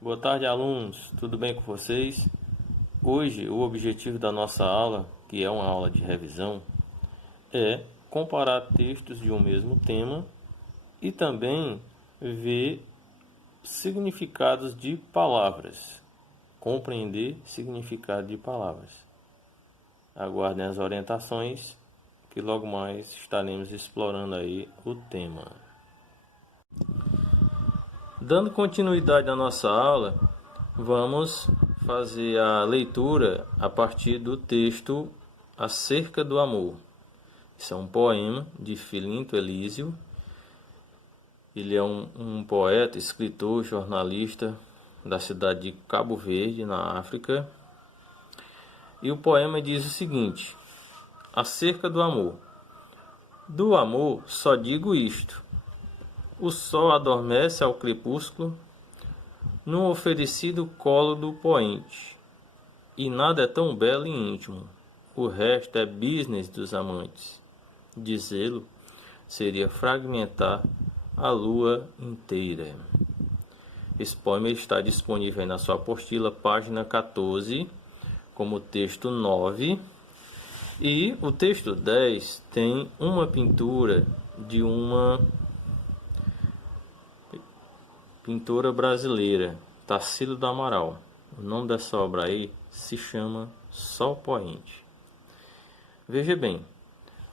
Boa tarde, alunos. Tudo bem com vocês? Hoje, o objetivo da nossa aula, que é uma aula de revisão, é comparar textos de um mesmo tema e também ver significados de palavras, compreender significado de palavras. Aguardem as orientações, que logo mais estaremos explorando aí o tema. Dando continuidade à nossa aula, vamos fazer a leitura a partir do texto Acerca do Amor. Isso é um poema de Filinto Elísio. Ele é um poeta, escritor, jornalista da cidade de Cabo Verde, na África. E o poema diz o seguinte: Acerca do amor. Do amor só digo isto: o sol adormece ao crepúsculo no oferecido colo do poente, e nada é tão belo e íntimo. O resto é business dos amantes. Dizê-lo seria fragmentar a lua inteira. Esse poema está disponível aí na sua apostila, página 14, como texto 9. E o texto 10 tem uma pintura de uma pintora brasileira, Tarsila do Amaral. O nome dessa obra aí se chama Sol Poente. Veja bem,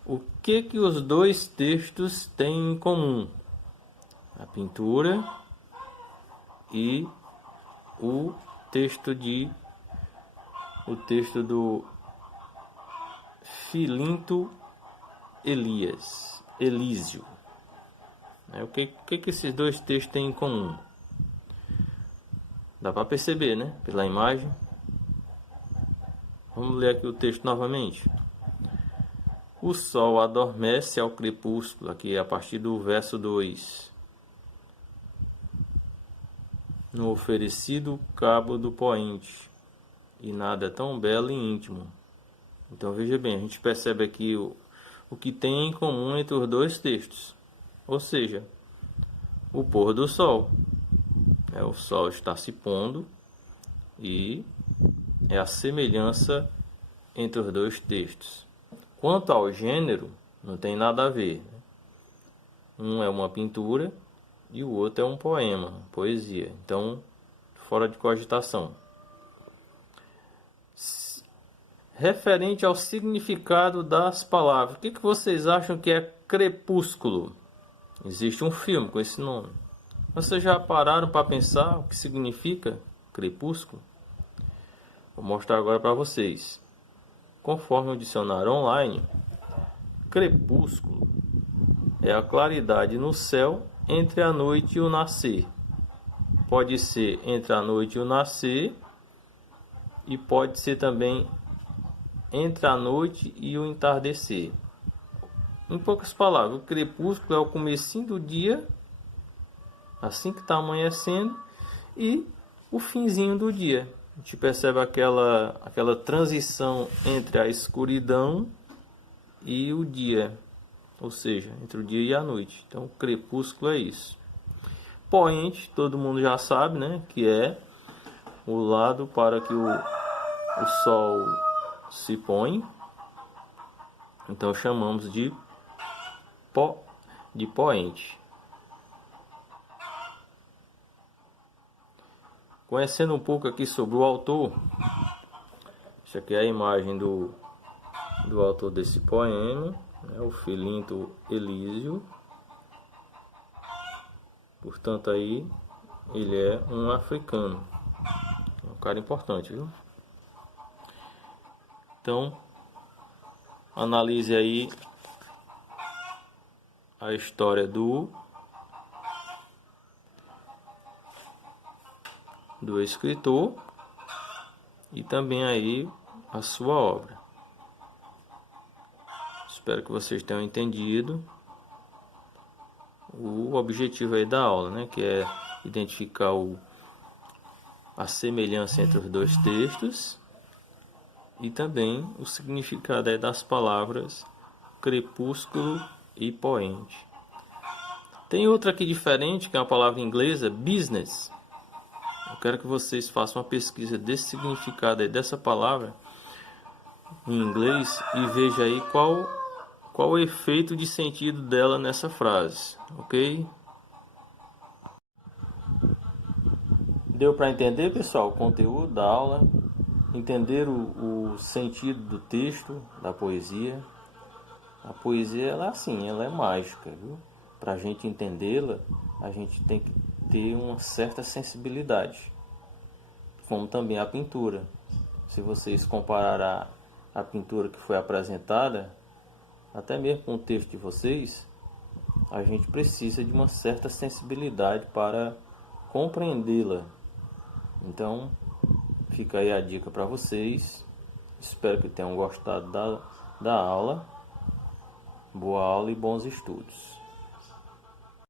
o que os dois textos têm em comum? A pintura e o texto do Filinto Elísio. O que esses dois textos têm em comum? Dá para perceber, né? Pela imagem. Vamos ler aqui o texto novamente. O sol adormece ao crepúsculo, aqui a partir do verso 2. No oferecido cabo do poente, e nada é tão belo e íntimo. Então veja bem, a gente percebe aqui o que tem em comum entre os dois textos. Ou seja, o pôr do sol. O sol está se pondo e é a semelhança entre os dois textos. Quanto ao gênero, não tem nada a ver. Um é uma pintura e o outro é um poema, poesia. Então, fora de cogitação. Referente ao significado das palavras, o que vocês acham que é crepúsculo? Existe um filme com esse nome. Vocês já pararam para pensar o que significa crepúsculo? Vou mostrar agora para vocês. Conforme o dicionário online, crepúsculo é a claridade no céu entre a noite e o nascer. Pode ser entre a noite e o nascer e pode ser também entre a noite e o entardecer. Em poucas palavras, o crepúsculo é o comecinho do dia, assim que está amanhecendo, e o finzinho do dia. A gente percebe aquela transição entre a escuridão e o dia, ou seja, entre o dia e a noite. Então, o crepúsculo é isso. Poente, todo mundo já sabe, né? Que é o lado para que o sol se põe. Então, chamamos de poente. Conhecendo um pouco aqui sobre o autor, isso aqui é a imagem do autor desse poema, o Filinto Elísio. Portanto, aí ele é um africano, um cara importante, viu? Então, analise aí a história do escritor e também aí a sua obra. Espero que vocês tenham entendido o objetivo aí da aula, né? Que é identificar a semelhança entre os dois textos e também o significado aí das palavras crepúsculo e poente. Tem outra aqui diferente, que é uma palavra inglesa, business. Eu quero que vocês façam uma pesquisa desse significado aí, dessa palavra em inglês, e veja aí qual o efeito de sentido dela nessa frase, ok? Deu para entender, pessoal, o conteúdo da aula? Entender o sentido do texto, da poesia? A poesia, ela é assim, ela é mágica, viu? Para a gente entendê-la, a gente tem que ter uma certa sensibilidade, como também a pintura. Se vocês compararem a pintura que foi apresentada, até mesmo com o texto de vocês, a gente precisa de uma certa sensibilidade para compreendê-la. Então, fica aí a dica para vocês. Espero que tenham gostado da aula. Boa aula e bons estudos.